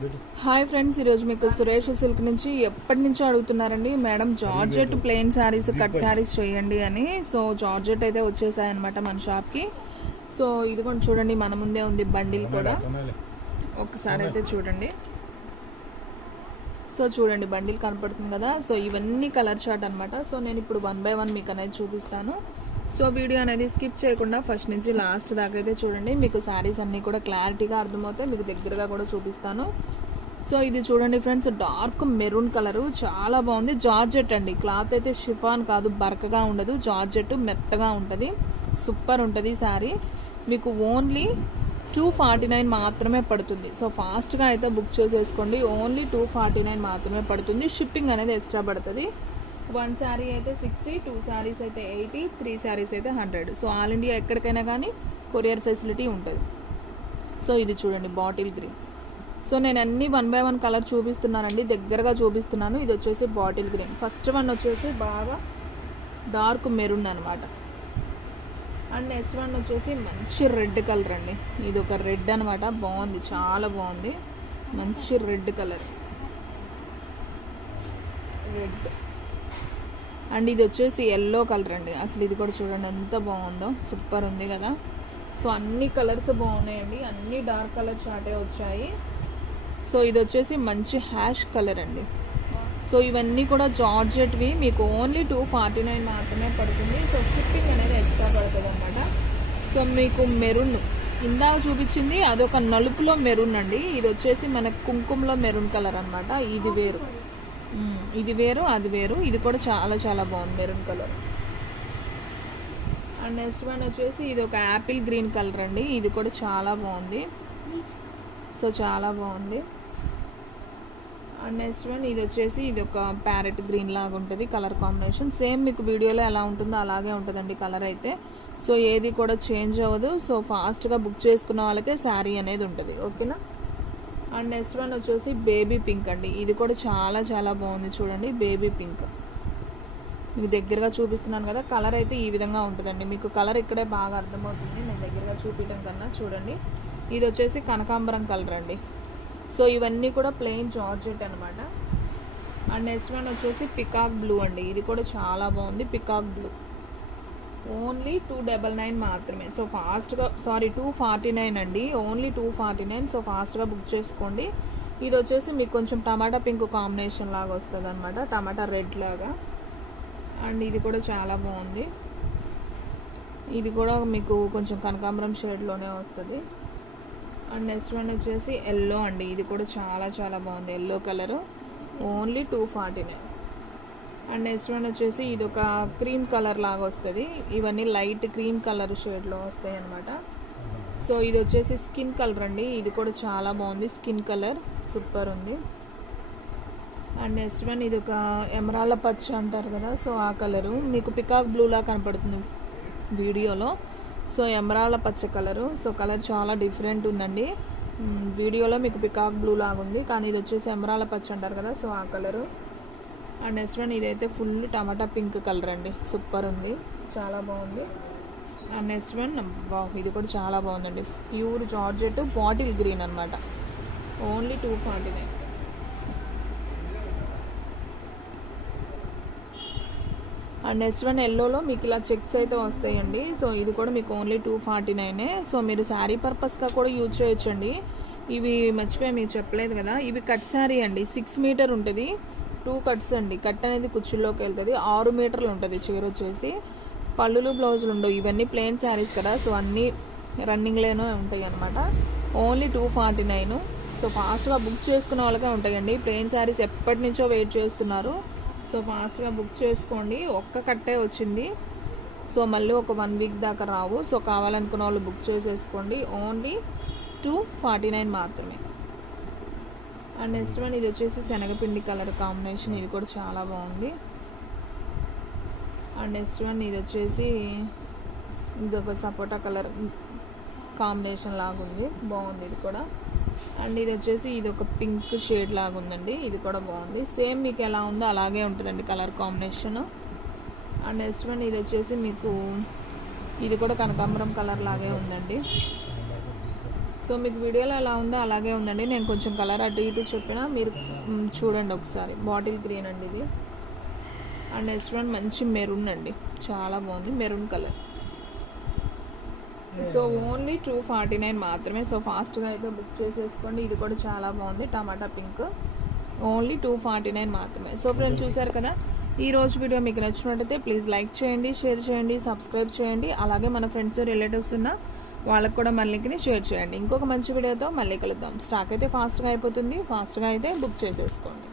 Hi friends, ఈరోజు మీకు Suresh silk నుంచి ఎప్పటి నుంచో అడుగుతున్నారండి madam georgette plain saris cut saris చేయండి అని. సో జార్జెట్ అయితే వచ్చేసాయి అనమాట మన షాప్కి. సో ఇది కూడా చూడండి, మన ముందే ఉంది బండిల్ కూడా. ఒకసారి అయితే చూడండి. సో చూడండి, బండిల్ కనపడుతుంది కదా. సో ఇవన్నీ కలర్ చార్ట్ అనమాట. సో నేను ఇప్పుడు 1 by 1 మీకు అనేది చూపిస్తాను. సో వీడియో అనేది స్కిప్ చేయకుండా ఫస్ట్ నుంచి లాస్ట్ దాకా అయితే చూడండి. మీకు శారీస్ అన్నీ కూడా క్లారిటీగా అర్థమవుతాయి, మీకు దగ్గరగా కూడా చూపిస్తాను. సో ఇది చూడండి ఫ్రెండ్స్, డార్క్ మెరూన్ కలరు, చాలా బాగుంది. జార్జెట్ అండి, క్లాత్ అయితే షిఫాన్ కాదు, బరకగా ఉండదు, జార్జెట్ మెత్తగా ఉంటుంది, సూపర్ ఉంటుంది శారీ. మీకు ఓన్లీ 249 మాత్రమే పడుతుంది. సో ఫాస్ట్గా అయితే బుక్ చేసేసుకోండి. ఓన్లీ 249 మాత్రమే పడుతుంది. షిప్పింగ్ అనేది ఎక్స్ట్రా పడుతుంది. 1 శారీ అయితే 60, 2 శారీస్ అయితే 80, 3 శారీస్ అయితే 100. సో ఆల్ ఇండియా ఎక్కడికైనా కానీ కొరియర్ ఫెసిలిటీ ఉంటుంది. సో ఇది చూడండి, బాటిల్ గ్రీన్. సో నేను అన్ని 1 by 1 కలర్ చూపిస్తున్నానండి, దగ్గరగా చూపిస్తున్నాను. ఇది వచ్చేసి బాటిల్ గ్రీన్. ఫస్ట్ వన్ వచ్చేసి బాగా డార్క్ మెరూన్ అనమాట. అండ్ నెక్స్ట్ వన్ వచ్చేసి మంచి రెడ్ కలర్ అండి. ఇది ఒక రెడ్ అనమాట, బాగుంది, చాలా బాగుంది, మంచి రెడ్ కలర్, రెడ్. అండ్ ఇది వచ్చేసి ఎల్లో కలర్ అండి. అసలు ఇది కూడా చూడండి ఎంత బాగుందో, సూపర్ ఉంది కదా. సో అన్ని కలర్స్ బాగున్నాయండి, అన్ని డార్క్ కలర్ చాటే వచ్చాయి. సో ఇది వచ్చేసి మంచి హ్యాష్ కలర్ అండి. సో ఇవన్నీ కూడా జార్జెట్వి, మీకు ఓన్లీ 249 మాత్రమే పడుతుంది. సో షిప్పింగ్ అనేది ఎక్స్ట్రా పడుతుంది అనమాట. సో మీకు మెరూన్ ఇందాక చూపించింది అదొక నలుపులో మెరూన్ అండి. ఇది వచ్చేసి మనకు కుంకుమలో మెరూన్ కలర్ అనమాట. ఇది వేరు, ఇది వేరు, అది వేరు. ఇది కూడా చాలా చాలా బాగుంది, maroon colour. And next one వచ్చేసి ఇది ఒక యాపిల్ గ్రీన్ కలర్ అండి. ఇది కూడా చాలా బాగుంది, సో చాలా బాగుంది. అండ్ నెక్స్ట్ వన్ ఇది వచ్చేసి ఇది ఒక ప్యారెట్ గ్రీన్ లాగా ఉంటుంది కలర్ కాంబినేషన్. సేమ్ మీకు వీడియోలో ఎలా ఉంటుందో అలాగే ఉంటుందండి కలర్ అయితే. సో ఏది కూడా చేంజ్ అవ్వదు. సో ఫాస్ట్గా బుక్ చేసుకున్న వాళ్ళకే శారీ అనేది ఉంటుంది, ఓకేనా. అండ్ నెక్స్ట్ వన్ వచ్చేసి బేబీ పింక్ అండి. ఇది కూడా చాలా చాలా బాగుంది, చూడండి బేబీ పింక్. మీకు దగ్గరగా చూపిస్తున్నాను కదా, కలర్ అయితే ఈ విధంగా ఉంటుందండి. మీకు కలర్ ఇక్కడే బాగా అర్థమవుతుంది నేను దగ్గరగా చూపించడం కన్నా. చూడండి, ఇది వచ్చేసి కనకాంబరం కలర్ అండి. సో ఇవన్నీ కూడా ప్లెయిన్ జార్జెట్ అనమాట. అండ్ నెక్స్ట్ వన్ వచ్చేసి పికాక్ బ్లూ అండి. ఇది కూడా చాలా బాగుంది, పికాక్ బ్లూ. ఓన్లీ 299 మాత్రమే. సో ఫాస్ట్గా, సారీ 249 అండి, ఓన్లీ 249. సో ఫాస్ట్గా బుక్ చేసుకోండి. ఇది వచ్చేసి మీకు కొంచెం టమాటా పింక్ కాంబినేషన్ లాగా వస్తుంది అనమాట, టమాటా రెడ్ లాగా. అండ్ ఇది కూడా చాలా బాగుంది. ఇది కూడా మీకు కొంచెం కనకాంబరం షేడ్లోనే వస్తుంది. అండ్ నెక్స్ట్ వన్ వచ్చేసి ఎల్లో అండి. ఇది కూడా చాలా చాలా బాగుంది, yellow colour, only 249. And next one వచ్చేసి ఇది ఒక క్రీమ్ కలర్ లాగా వస్తుంది. ఇవన్నీ లైట్ క్రీమ్ కలర్ షేడ్లో వస్తాయి అనమాట. సో ఇది వచ్చేసి స్కిన్ కలర్ అండి. ఇది కూడా చాలా బాగుంది, స్కిన్ కలర్ సూపర్ ఉంది. అండ్ నెక్స్ట్ వన్ ఇది ఒక ఎమరాల్డ్ పచ్చ అంటారు కదా, సో ఆ కలరు మీకు పికాక్ బ్లూలా కనపడుతుంది వీడియోలో. సో ఎమరాల్డ్ పచ్చ కలరు. సో కలర్ చాలా డిఫరెంట్ ఉందండి, వీడియోలో మీకు పికాక్ బ్లూ లాగా ఉంది, కానీ ఇది వచ్చేసి ఎమరాల్డ్ పచ్చ అంటారు కదా, సో ఆ కలరు. అండ్ నెక్స్ట్ వన్ ఇదైతే ఫుల్ టమాటా పింక్ కలర్ అండి, సూపర్ ఉంది, చాలా బాగుంది. అండ్ నెక్స్ట్ వన్ ఇది కూడా చాలా బాగుందండి, ప్యూర్ జార్జెట్ బాటిల్ గ్రీన్ అనమాట, ఓన్లీ 249. అండ్ నెక్స్ట్ వన్ ఎల్లోలో మీకు ఇలా చెక్స్ అయితే వస్తాయండి. సో ఇది కూడా మీకు ఓన్లీ 249. సో మీరు శారీ పర్పస్గా కూడా యూజ్ చేయొచ్చండి. ఇవి మర్చిపోయి మీరు చెప్పలేదు కదా, ఇవి కట్ శారీ అండి. 6 మీటర్ ఉంటుంది, 2 కట్స్ అండి. కట్ అనేది కుర్చీలోకి వెళ్తుంది, 6 మీటర్లు ఉంటుంది చీర వచ్చేసి. పళ్ళులు బ్లౌజులు ఉండవు, ఇవన్నీ ప్లెయిన్ శారీస్ కదా, సో అన్నీ రన్నింగ్లోనే ఉంటాయి అనమాట. ఓన్లీ 249. సో ఫాస్ట్గా బుక్ చేసుకునే వాళ్ళకే ఉంటాయండి. ప్లెయిన్ శారీస్ ఎప్పటి నుంచో వెయిట్ చేస్తున్నారు. సో ఫాస్ట్గా బుక్ చేసుకోండి. ఒక్క కట్టే వచ్చింది, సో మళ్ళీ ఒక 1 వీక్ దాకా రావు. సో కావాలనుకున్న వాళ్ళు బుక్ చేసేసుకోండి. ఓన్లీ 249 మాత్రమే. అండ్ నెక్స్ట్ వన్ ఇది వచ్చేసి శనగపిండి కలర్ కాంబినేషన్. ఇది కూడా చాలా బాగుంది. అండ్ నెక్స్ట్ వన్ ఇది వచ్చేసి ఇది ఒక సపోటా కలర్ కాంబినేషన్ లాగా ఉంది, బాగుంది ఇది కూడా. అండ్ ఇది వచ్చేసి ఇది ఒక పింక్ షేడ్ లాగా ఉందండి, ఇది కూడా బాగుంది. సేమ్ మీకు ఎలా ఉందో అలాగే ఉంటుందండి colour combination. And next one ఇది వచ్చేసి మీకు ఇది కూడా కనకాంబరం కలర్ లాగే ఉందండి. సో మీకు వీడియోలో ఎలా ఉందో అలాగే ఉందండి. నేను కొంచెం కలర్ అటు ఇటు చెప్పినా మీరు చూడండి ఒకసారి. బాటిల్ గ్రీన్ అండి ఇది. అండ్ నెక్స్ట్ వన్ మంచి మెరూన్ అండి, చాలా బాగుంది మెరూన్ కలర్. సో ఓన్లీ 249 మాత్రమే. సో ఫాస్ట్గా అయితే బుక్ చేసేసుకోండి. ఇది కూడా చాలా బాగుంది, టమాటా పింక్. ఓన్లీ 249 మాత్రమే. సో ఫ్రెండ్స్ చూసారు కదా, ఈ రోజు వీడియో మీకు నచ్చినట్టయితే ప్లీజ్ లైక్ చేయండి, షేర్ చేయండి, సబ్స్క్రైబ్ చేయండి. అలాగే మన ఫ్రెండ్స్ రిలేటివ్స్ ఉన్న వాళ్ళకు కూడా మన లింక్ని షేర్ చేయండి. ఇంకొక మంచి వీడియోతో మళ్ళీ కలుద్దాం. స్టాక్ అయితే ఫాస్ట్గా అయిపోతుంది, ఫాస్ట్గా అయితే బుక్ చేసేసుకోండి.